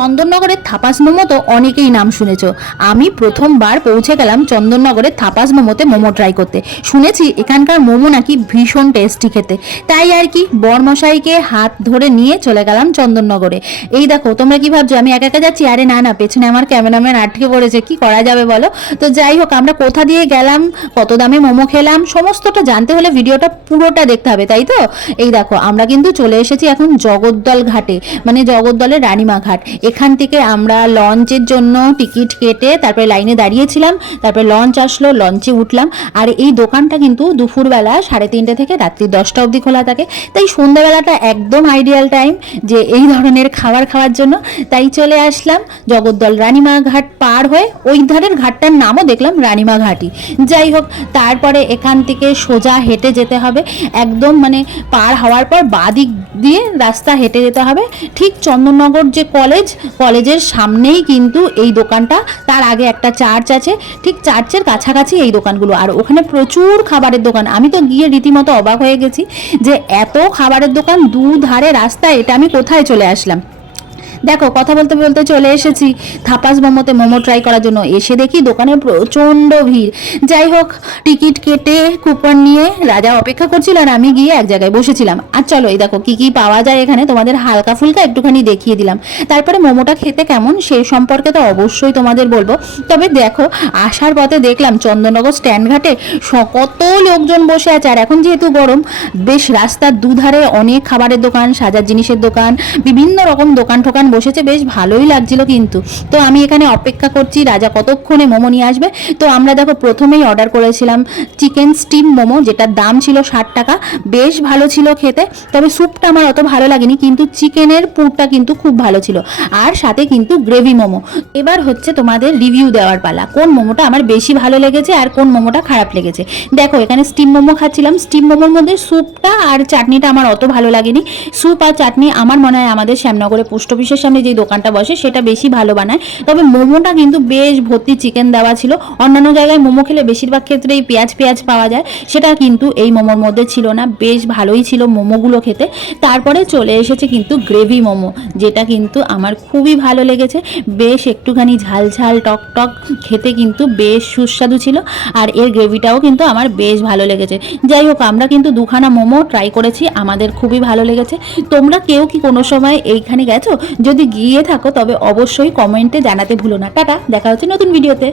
চন্দননগরের থাপাস মোমো তো অনেকেই নাম শুনেছ। আমি প্রথমবার পৌঁছে গেলাম চন্দননগরের থাপাস মোমোতে মোমো ট্রাই করতে। শুনেছি এখানকার মোমো নাকি ভীষণ টেস্টি খেতে, তাই আর কি বরমশাইকে হাত ধরে নিয়ে চলে গেলাম চন্দননগরে। এই দেখো, তোমরা কি ভাবছো আমি একা একা যাচ্ছি? আরে না না, পেছনে আমার ক্যামেরাম্যান আটকে পড়েছে, কি করা যাবে বলো। তো যাই হোক, আমরা কোথা দিয়ে গেলাম, কত দামে মোমো খেলাম, সমস্তটা জানতে হলে ভিডিওটা পুরোটা দেখতে হবে, তাই তো। এই দেখো, আমরা কিন্তু চলে এসেছি এখন জগদ্দল ঘাটে, মানে জগদ্দলের রানীমা ঘাট। এখান থেকে আমরা লঞ্চের জন্য টিকিট কেটে তারপরে লাইনে দাঁড়িয়েছিলাম, তারপরে লঞ্চ আসলো, লঞ্চে উঠলাম। আর এই দোকানটা কিন্তু দুপুরবেলা 3:30 থেকে রাত্রি 10টা অবধি খোলা থাকে, তাই সন্ধ্যাবেলাটা একদম আইডিয়াল টাইম যে এই ধরনের খাবার খাওয়ার জন্য। তাই চলে আসলাম জগদ্দল রানীমা ঘাট পার হয়ে, ওই ধারের ঘাটটার নামও দেখলাম রানীমা ঘাটই। যাই হোক, তারপরে এখান থেকে সোজা হেঁটে যেতে হবে, একদম মানে পার হওয়ার পর বাদিক দিয়ে রাস্তা হেঁটে যেতে হবে। ঠিক চন্দননগর যে কলেজের সামনেই কিন্তু এই দোকানটা, তার আগে একটা চার্চ আছে, ঠিক চার্চের কাছাকাছি এই দোকানগুলো। আর ওখানে প্রচুর খাবারের দোকান, আমি তো গিয়ে রীতিমতো অবাক হয়ে গেছি যে এত খাবারের দোকান দুধারে রাস্তায়, এটা আমি কোথায় চলে আসলাম। দেখো, কথা বলতে বলতে চলে এসেছি থাপাস মোমোতে মোমো ট্রাই করার জন্য। এসে দেখি দোকানে প্রচণ্ড ভিড়। যাই হোক, টিকিট কেটে কুপন নিয়ে রাজা অপেক্ষা করছিল আর আমি গিয়ে এক জায়গায় বসেছিলাম। আর চলো, এই দেখো কি কি পাওয়া যায় এখানে, তোমাদের হালকা ফুলকা একটুখানি দেখিয়ে দিলাম। তারপরে মোমোটা খেতে কেমন সে সম্পর্কে তো অবশ্যই তোমাদের বলবো। তবে দেখো, আসার পথে দেখলাম চন্দননগর স্ট্যান্ড ঘাটে কত লোকজন বসে আছে। আর এখন যেহেতু গরম, বেশ রাস্তার দুধারে অনেক খাবারের দোকান, সাজার জিনিসের দোকান, বিভিন্ন রকম দোকান ঠোকান বসেছে, বেশ ভালোই লাগছিল কিন্তু। তো আমি এখানে অপেক্ষা করছি রাজা কতক্ষণে মোমো নিয়ে আসবে। তো আমরা দেখো প্রথমেই অর্ডার করেছিলাম চিকেন স্টিম মোমো, যেটার দাম ছিল 60 টাকা। বেশ ভালো ছিল খেতে, তবে স্যুপটা আমার অত ভালো লাগেনি, কিন্তু চিকেনের পুরটা কিন্তু খুব ভালো ছিল। আর সাথে কিন্তু গ্রেভি মোমো। এবার হচ্ছে তোমাদের রিভিউ দেওয়ার পালা, কোন মোমোটা আমার বেশি ভালো লেগেছে আর কোন মোমোটা খারাপ লেগেছে। দেখো, এখানে স্টিম মোমো খাচ্ছিলাম, স্টিম মোমোর মধ্যে স্যুপটা আর চাটনিটা আমার অত ভালো লাগেনি। স্যুপ আর চাটনি আমার মনে হয় আমাদের শ্যামনগরে পোস্ট অফিসের সামনে যে দোকানটা বসে সেটা বেশি ভালো বানায়। তবে মোমোটা কিন্তু বেশ ভর্তি চিকেন দেওয়া ছিল। অন্যান্য জায়গায় মোমো খেলে বেশিরভাগ ক্ষেত্রেই পেঁয়াজ পাওয়া যায়, সেটা কিন্তু এই মোমোর মধ্যে ছিল না। বেশ ভালোই ছিল মোমোগুলো খেতে। তারপরে চলে এসেছে কিন্তু গ্রেভি মোমো, যেটা কিন্তু আমার খুবই ভালো লেগেছে। বেশ একটুখানি ঝাল ঝাল টক টক, খেতে কিন্তু বেশ সুস্বাদু ছিল। আর এর গ্রেভিটাও কিন্তু আমার বেশ ভালো লেগেছে। যাই হোক, আমরা কিন্তু দুখানা মোমো ট্রাই করেছি, আমাদের খুবই ভালো লেগেছে। তোমরা কেউ কি কোনো সময় এইখানে গেছো? যদি গিয়ে থাকো তবে অবশ্যই কমেন্টে জানাতে ভুলো না। টাটা, দেখা হচ্ছে নতুন ভিডিওতে।